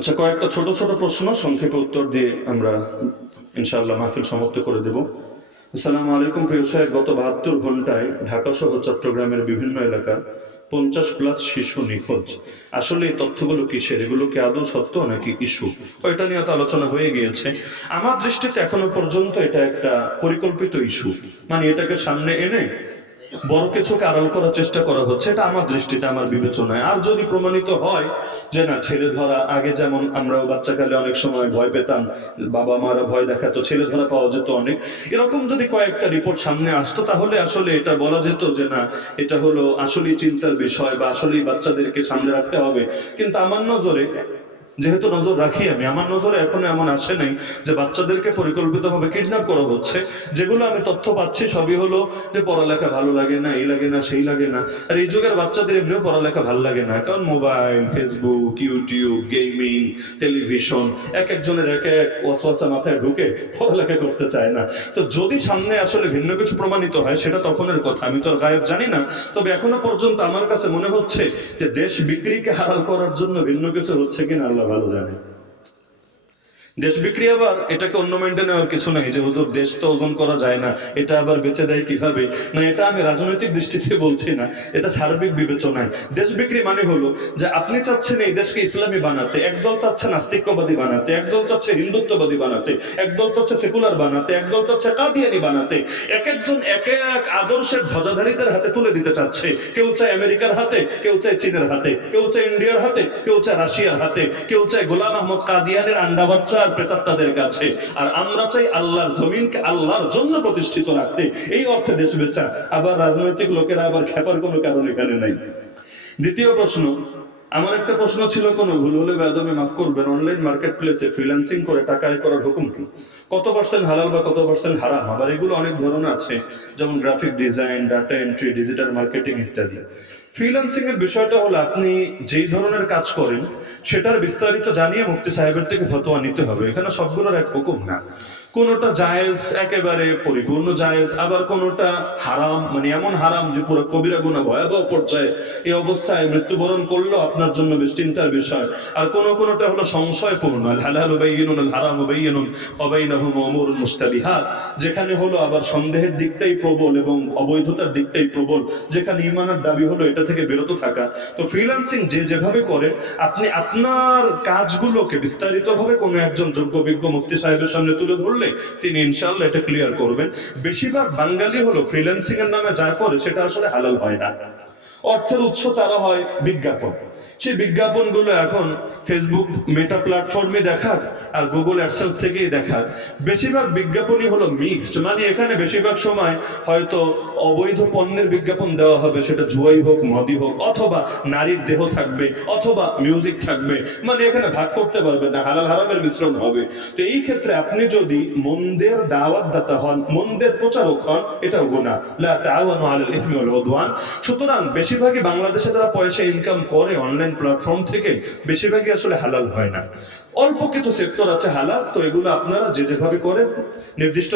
আচ্ছা কয়েকটা ছোট ছোট প্রশ্ন, সংক্ষেপে উত্তর দিয়ে আমরা ইনশাআল্লাহ মাহফিল সমাপ্ত করে দেব। আসসালামু আলাইকুম প্রিয় সাহেব, গত বাহাত্তর ঘন্টায় ঢাকা সহ চট্টগ্রামের বিভিন্ন এলাকা পঞ্চাশ প্লাস শিশু নিখোঁজ। আসলে এই তথ্যগুলো কিসের? এগুলো কি আদৌ সত্য নাকি ইস্যু? এটা নিয়ে তো আলোচনা হয়ে গিয়েছে। আমার দৃষ্টিতে এখনও পর্যন্ত এটা একটা পরিকল্পিত ইস্যু। মানে এটাকে সামনে এনে বড় কিছুকে আড়াল করার চেষ্টা করা হচ্ছে, এটা আমার দৃষ্টিতে আমার বিবেচনায়। আর যদি প্রমাণিত হয় যে না, ছেলে ধরা, আগে যেমন আমরাও বাচ্চাকালে অনেক সময় ভয় পেতাম, বাবা মারা ভয় দেখাতো, ছেলে ধরা পাওয়া যেত অনেক। এরকম যদি কয়েকটা রিপোর্ট সামনে আসতো, তাহলে আসলে এটা বলা যেত যে না, এটা হলো আসলেই চিন্তার বিষয় বা আসলেই বাচ্চাদেরকে সামনে রাখতে হবে। কিন্তু আমার নজরে যেহেতু নজর রাখি আমি, আমার নজরে এখনও এমন আসে নাই যে বাচ্চাদেরকে পরিকল্পিতভাবে কিডন্যাপ করা হচ্ছে। যেগুলো আমি তথ্য পাচ্ছি সবই হলো যে পড়ালেখা ভালো লাগে না, এই লাগে না, সেই লাগে না। আর এই যুগের বাচ্চাদের এমনিও পড়ালেখা ভালো লাগে না। কারণ mobile Facebook YouTube gaming television এক একজনের এক এক ওয়াসওয়াসা মাথায় ঢুকে পড়ালেখা করতে চায় না। তো যদি সামনে আসলে ভিন্ন কিছু প্রমাণিত হয়, সেটা তখনের কথা। আমি তো আর গায়ব জানি না। তবে এখনও পর্যন্ত আমার কাছে মনে হচ্ছে যে দেশ বিক্রিকে হারাল করার জন্য ভিন্ন কিছু হচ্ছে কিনা আল্লাহ ভালো জানে দেশ বিক্রি আবার এটাকে অন্য মেনটে নেওয়ার কিছু নাই যে, হুজুর, দেশ তো ওজন করা যায় না, এটা আবার বেঁচে দেয় কীভাবে? না, এটা আমি রাজনৈতিক দৃষ্টিতে বলছি না, এটা সার্বিক বিবেচনায়। দেশ বিক্রি মানে হলো যে, আপনি চাচ্ছেন এই দেশকে ইসলামী বানাতে, একদল চাচ্ছে নাস্তিকবাদী বানাতে, একদল চাচ্ছে হিন্দুত্ববাদী বানাতে, একদল চাচ্ছে সেকুলার বানাতে, একদল চাচ্ছে কাদিয়ানি বানাতে। এক একজন, এক এক আদর্শের ধ্বজাধারীদের হাতে তুলে দিতে চাচ্ছে। কেউ চায় আমেরিকার হাতে, কেউ চায় চীনের হাতে, কেউ চায় ইন্ডিয়ার হাতে, কেউ চায় রাশিয়ার হাতে, কেউ চায় গোলাম আহমদ কাদিয়ানের আন্ডা বাচ্চা আর প্রেতাত্মাদের কাছে। আর আমরা চাই আল্লাহর জমিনকে আল্লাহর জন্য প্রতিষ্ঠিত রাখতে। এই অর্থে দেশ বেচা। আবার রাজনৈতিক লোকেরা আবার খেপার কোনো কারণ এখানে নাই। দ্বিতীয় প্রশ্ন, আমার একটা প্রশ্ন ছিল কোনো ভুল হলে বেদমে মাফ করবেন। অনলাইন মার্কেট প্লেসে ফ্রিল্যান্সিং করে টাকা আয় করার হুকুম কি? কত পার্সেন্ট হালাল বা কত পার্সেন্ট হারাম? আবার এগুলো অনেক ধরনের আছে। যেমন graphic design data entry digital marketing ইত্যাদি। ফ্রিল্যান্সিং এর বিষয়টা হলো, আপনি যেই ধরনের কাজ করেন, সেটার বিস্তারিত জানিয়ে মুফতি সাহেবের থেকে ফতোয়া নিতে হবে। এখানে সবগুলোর এক হুকুম, না। কোনোটা জায়েজ, একেবারে পরিপূর্ণ জায়েজ, আবার কোনোটা হারাম মানে এমন হারাম যে পুরো কবিরা গুণা ভয়াবহ পর্যায়ে এই অবস্থায় মৃত্যুবরণ করল, আপনার জন্য বেশ চিন্তার বিষয়। আর কোন কোনটা হলো সংশয়পূর্ণ হালাল বাইয়িনুন, আল হারাম বাইয়িনুন, ওয়া বাইনাহুম উমুরুন মুস্তাবিহাত যেখানে হলো আবার সন্দেহের দিকটাই প্রবল এবং অবৈধতার দিকটাই প্রবল, যেখানে ইমানের দাবি হলো এটা থেকে বিরত থাকা। তো ফ্রিল্যান্সিং যে যেভাবে করে, আপনি আপনার কাজগুলোকে বিস্তারিতভাবে কোনো একজন যোগ্য বিজ্ঞ মুক্তি সাহেবের সামনে তুলে ধরলে, তিনি ইনশাল্লাহ এটা ক্লিয়ার করবেন। বেশিরভাগ বাঙালি হলো ফ্রিল্যান্সিং এর নামে যা করে, সেটা আসলে হালাল হয় না। অর্থের উৎস তারা হয় বিজ্ঞাপন। সেই বিজ্ঞাপনগুলো এখন ফেসবুক মেটা প্ল্যাটফর্মে দেখাক আর গুগল অ্যাডসেন্স থেকেই দেখাক বেশিরভাগ বিজ্ঞাপনই হলো মিক্সড মানে এখানে বেশিরভাগ সময় হয়তো অবৈধ পণ্যের বিজ্ঞাপন দেওয়া হবে, সেটা জুয়াই হোক, মদি হোক, অথবা নারীর দেহ থাকবে, অথবা মিউজিক থাকবে মানে এখানে ভাগ করতে পারবে না, হালাল হারামের মিশ্রণ হবে। তো এই ক্ষেত্রে আপনি যদি মন্দের দাওয়াত দাতা হন, মন্দের প্রচারক হন, এটাও গুণা লা তাআওয়ানু আলাল ইসমি ওয়াল উদওয়ান। সুতরাং বেশিরভাগই বাংলাদেশে যারা পয়সা ইনকাম করে অনলাইন প্ল্যাটফর্ম থেকে বেশিরভাগই আসলে হালাল হয় না। অল্প কিছু সেক্টর আছে হালাল, তো এগুলো আপনারা যে যেভাবে করেন নির্দিষ্ট